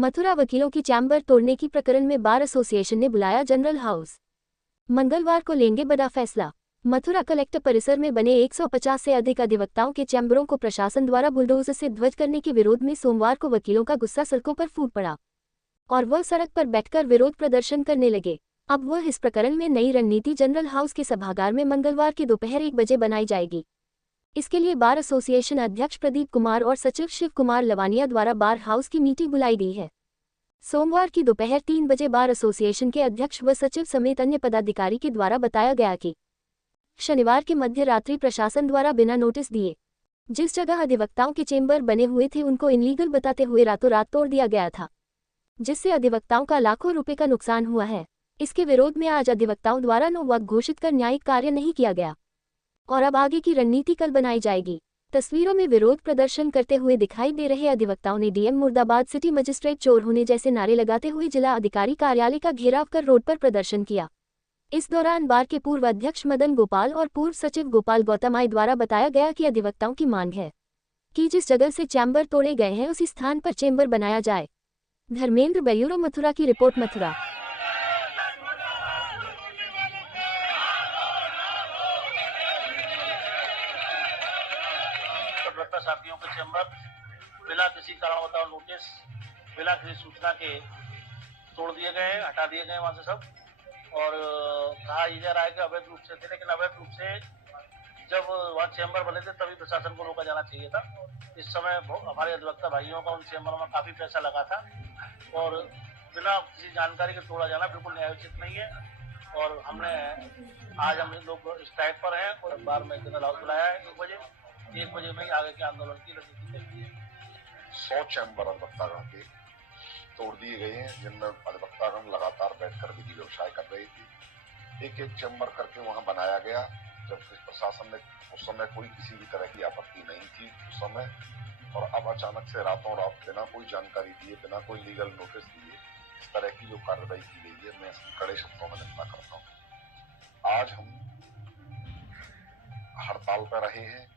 मथुरा वकीलों की चैम्बर तोड़ने की प्रकरण में बार एसोसिएशन ने बुलाया जनरल हाउस। मंगलवार को लेंगे बड़ा फैसला। मथुरा कलेक्टर परिसर में बने 150 से अधिक अधिवक्ताओं के चैम्बरों को प्रशासन द्वारा बुलडोजर से ध्वस्त करने के विरोध में सोमवार को वकीलों का गुस्सा सड़कों पर फूट पड़ा और वह सड़क पर बैठकर विरोध प्रदर्शन करने लगे। अब वह इस प्रकरण में नई रणनीति जनरल हाउस के सभागार में मंगलवार की दोपहर 1 बजे बनाई जाएगी। इसके लिए बार एसोसिएशन अध्यक्ष प्रदीप कुमार और सचिव शिव कुमार लवानिया द्वारा बार हाउस की मीटिंग बुलाई गई है। सोमवार की दोपहर 3 बजे बार एसोसिएशन के अध्यक्ष व सचिव समेत अन्य पदाधिकारी के द्वारा बताया गया कि शनिवार की मध्य रात्रि प्रशासन द्वारा बिना नोटिस दिए जिस जगह अधिवक्ताओं के चेंबर बने हुए थे उनको इनलीगल बताते हुए रातों रात तोड़ दिया गया था, जिससे अधिवक्ताओं का लाखों रुपए का नुकसान हुआ है। इसके विरोध में आज अधिवक्ताओं द्वारा नो वक्त घोषित कर न्यायिक कार्य नहीं किया गया और अब आगे की रणनीति कल बनाई जाएगी। तस्वीरों में विरोध प्रदर्शन करते हुए दिखाई दे रहे अधिवक्ताओं ने डीएम मुर्दाबाद, सिटी मजिस्ट्रेट चोर होने जैसे नारे लगाते हुए जिला अधिकारी कार्यालय का घेराव कर रोड पर प्रदर्शन किया। इस दौरान बार के पूर्व अध्यक्ष मदन गोपाल और पूर्व सचिव गोपाल गौतमाई द्वारा बताया गया कि अधिवक्ताओं की मांग है कि जिस जगह से चैम्बर तोड़े गए हैं उसी स्थान पर चैम्बर बनाया जाए। धर्मेंद्र ब्यूरो मथुरा की रिपोर्ट। मथुरा साथियों के चैम्बर बिना किसी कारण बताओ नोटिस, बिना किसी सूचना के तोड़ दिए गए, हटा दिए गए वहां से सब। और कहा जा रहा है कि अवैध रूप से थे, लेकिन अवैध रूप से जब वहाँ चैम्बर बने थे तभी प्रशासन को रोका जाना चाहिए था। इस समय हमारे अधिवक्ता भाइयों का उन चैम्बरों में काफी पैसा लगा था और बिना किसी जानकारी के तोड़ा जाना बिल्कुल न्यायोचित नहीं है। और हमने आज हम लोग स्ट्राइक पर हैं और बार में जनरल हाउस बुलाया है 1 बजे में ही आगे के आंदोलन की रणनीति तय की है। 100 चैम्बर अधिवक्तागण के तोड़ दिए गए हैं, जिनमें अधिवक्तागण लगातार बैठकर विधि व्यवसाय कर रही थी। एक चैम्बर करके वहां बनाया गया, जबकि प्रशासन ने उस समय कोई किसी भी तरह की आपत्ति नहीं थी उस समय। और अब अचानक से रातों रात बिना कोई जानकारी दिए, बिना कोई लीगल नोटिस दिए इस तरह की जो कार्रवाई की गई है, मैं इसकी कड़े शब्दों में निंदा करता हूँ। आज हम हड़ताल पर रहे हैं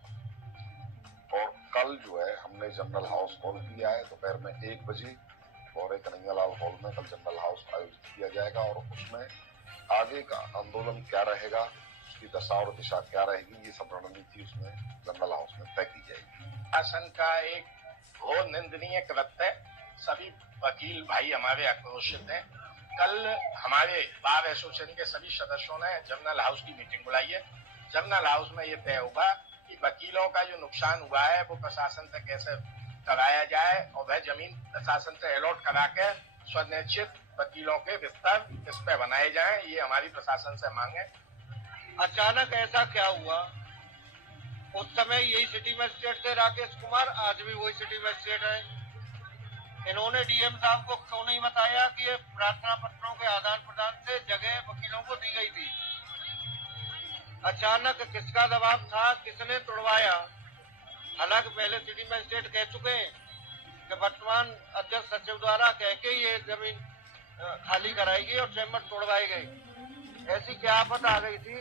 और कल जो है हमने जनरल हाउस कॉल किया है दोपहर में 1 बजे गौरे कन्हैयालाल हॉल में कल जनरल हाउस आयोजित किया जाएगा और उसमें आगे का आंदोलन क्या रहेगा, उसकी दशा और दिशा क्या रहेगी, ये सब रणनीति उसमें जनरल हाउस में तय की जाएगी। शासन का एक घोर निंदनीय कृत्य है। सभी वकील भाई हमारे आक्रोशित हैं। कल हमारे बार एसोसिएशन के सभी सदस्यों ने जनरल हाउस की मीटिंग बुलाई है। जनरल हाउस में ये तय होगा कि वकीलों का जो नुकसान हुआ है वो प्रशासन से कैसे कराया जाए और वह जमीन प्रशासन से अलॉट करा के स्वनिश्चित वकीलों के बिस्तर इस पे बनाए जाएं, ये हमारी प्रशासन से मांग है। अचानक ऐसा क्या हुआ? उस समय यही सिटी मजिस्ट्रेट थे राकेश कुमार, आज भी वही सिटी मजिस्ट्रेट है। इन्होंने डीएम साहब को क्यों नहीं बताया कि ये प्रार्थना पत्रों के आदान प्रदान से जगह वकीलों को दी गई थी? अचानक किसका दबाव था, किसने तोड़वाया? हालांकि पहले सिटी मजिस्ट्रेट कह चुके हैं कि वर्तमान अध्यक्ष सचिव द्वारा कह के ये जमीन खाली कराएगी और चैम्बर तोड़वाई गई। ऐसी क्या आफत आ गई थी?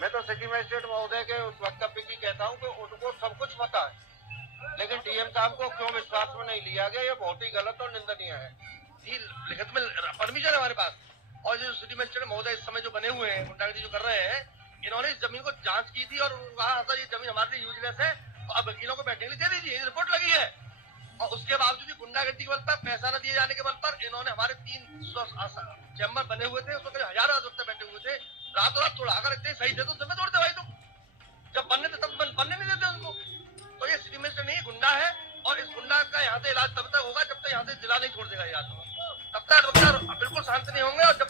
मैं तो सिटी मजिस्ट्रेट महोदय के उस वक्तव्य की कहता हूँ कि उनको सब कुछ पता है, लेकिन डीएम साहब को क्यों विश्वास में नहीं लिया गया? ये बहुत ही गलत और निंदनीय है। जी, लिखित में परमिशन है हमारे पास। और जो सिटी मजिस्ट्रेट महोदय इस समय जो बने हुए हैं, गुंडागर्दी जो कर रहे हैं, इन्होंने इस जमीन को जांच की थी और कहा था ये जमीन हमारे लिए यूजलेस है, तो अब वकीलों को बैठने के लिए दे दीजिए, रिपोर्ट लगी है। और उसके बावजूद गुंडागर्दी के बल पर, पैसा न दिए जाने के बल पर इन्होंने हमारे 300 चैम्बर बने हुए थे, उसमें हजारों अधिवक्ता बैठे हुए थे, रातों रात तोड़ा। अगर इतने सही थे तो जब तोड़ते भाई, तुम जब बनने थे तब बनने नहीं देते उनको। तो ये सिटी मजिस्ट्रेट नहीं, गुंडा है और इस गुंडा का यहाँ से इलाज तब तक होगा जब तक यहाँ से जिला नहीं छोड़ देगा। याद तब तक अधिवक्ता बिल्कुल शांत नहीं होंगे और जब